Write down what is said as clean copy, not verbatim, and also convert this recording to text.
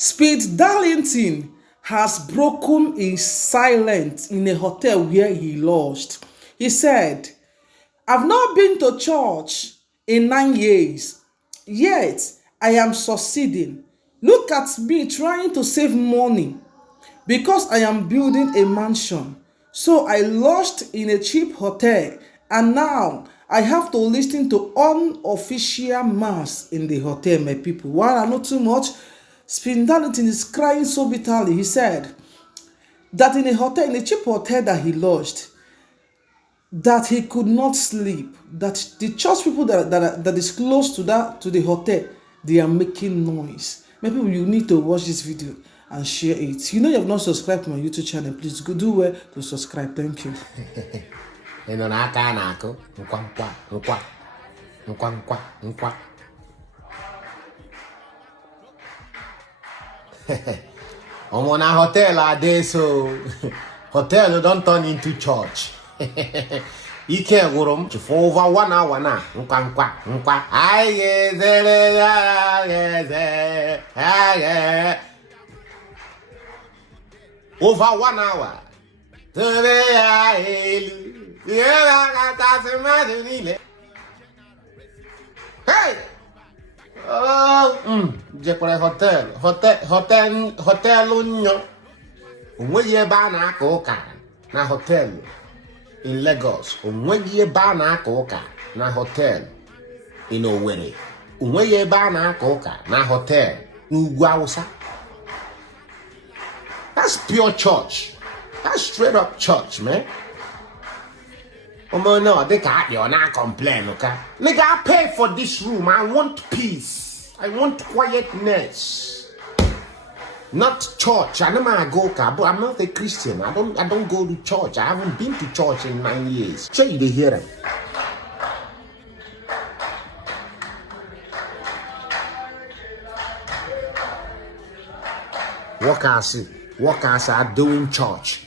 Speed Darlington has broken his silence in a hotel where he lodged. He said, I've not been to church in 9 years, yet I am succeeding. Look at me trying to save money because I am building a mansion. So I lodged in a cheap hotel and now I have to listen to unofficial mass in the hotel, my people. While I know too much, Speed Darlington is crying so bitterly. He said that in a hotel, in a cheap hotel that he lodged, that he could not sleep, that the church people that is close to the hotel, they are making noise. Maybe you need to watch this video and share it. You know you have not subscribed to my YouTube channel, please go do well to subscribe. Thank you. I'm on a hotel a day, so hotel don't turn into church. You can't go room for over 1 hour now. Over 1 hour. Hey! Jekwa hotel unyo. Onwe ba na aka ụka na hotel in Lagos. Onwe ba na aka ụka na hotel in Owerri. Onwe ba na aka ụka na hotel n'Ugwu Awụsa. That's pure church. That's straight up church, man. No, they can't. You're not complain, okay? Nigga, I pay for this room. I want peace. I want quietness. Not church. I know I go, but I'm not a Christian. I don't go to church. I haven't been to church in 9 years. Sure, you hear it. What can I say? What can I say? I do in church.